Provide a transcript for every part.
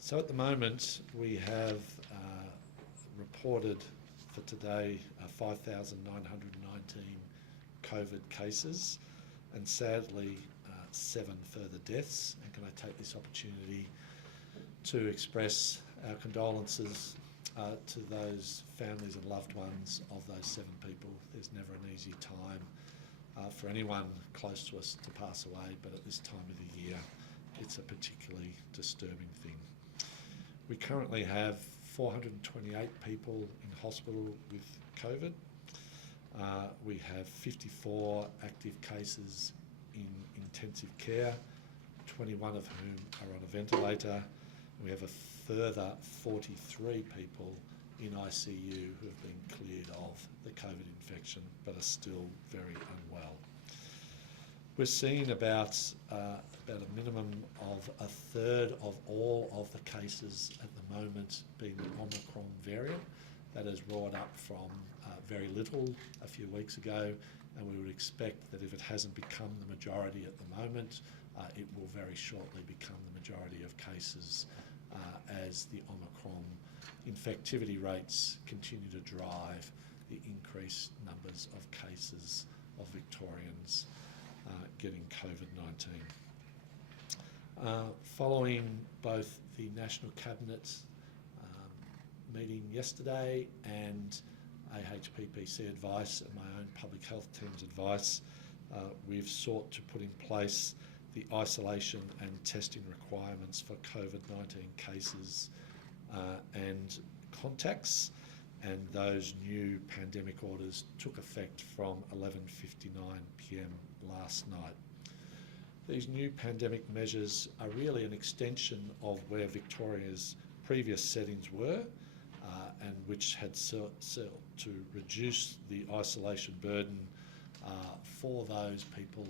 So at the moment we have reported for today 5,919 COVID cases and sadly 7 further deaths. And can I take this opportunity to express our condolences to those families and loved ones of those 7 people. There's never an easy time for anyone close to us to pass away, but at this time of the year it's a particularly disturbing thing. We currently have 428 people in hospital with COVID. We have 54 active cases in intensive care, 21 of whom are on a ventilator. We have a further 43 people in ICU who have been cleared of the COVID infection but are still very unwell. We're seeing about a minimum of a third of all of the cases at the moment being the Omicron variant. That has roared up from very little a few weeks ago, and we would expect that if it hasn't become the majority at the moment, it will very shortly become the majority of cases as the Omicron infectivity rates continue to drive the increased numbers of cases of Victorians getting COVID-19. Following both the National Cabinet meeting yesterday and AHPPC advice and my own public health team's advice, we've sought to put in place the isolation and testing requirements for COVID-19 cases and contacts, and those new pandemic orders took effect from 11:59 p.m. last night. These new pandemic measures are really an extension of where Victoria's previous settings were, and which had sought to reduce the isolation burden for those people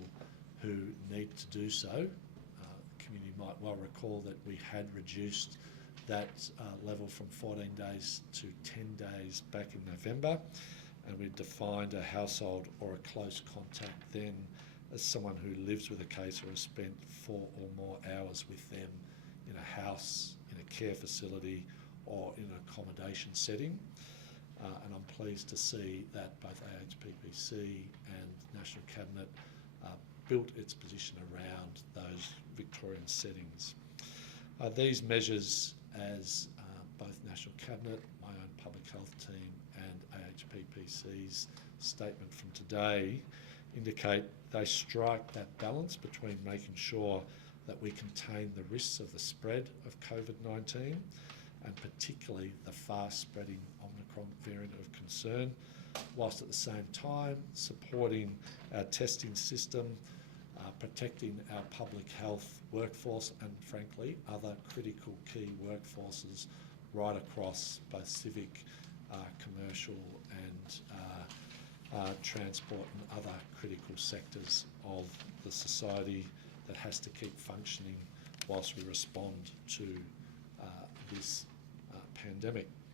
who need to do so. The community might well recall that we had reduced that level from 14 days to 10 days back in November, and we defined a household or a close contact then as someone who lives with a case or has spent 4 or more hours with them in a house, in a care facility or in an accommodation setting. And I'm pleased to see that both AHPPC and National Cabinet built its position around those Victorian settings. These measures, as both National Cabinet, my own public health team and AHPPC's statement from today indicate, they strike that balance between making sure that we contain the risks of the spread of COVID-19 and particularly the fast-spreading Omicron variant of concern, whilst at the same time supporting our testing system, protecting our public health workforce and, frankly, other critical key workforces right across both civic, commercial and transport and other critical sectors of the society that has to keep functioning whilst we respond to this pandemic.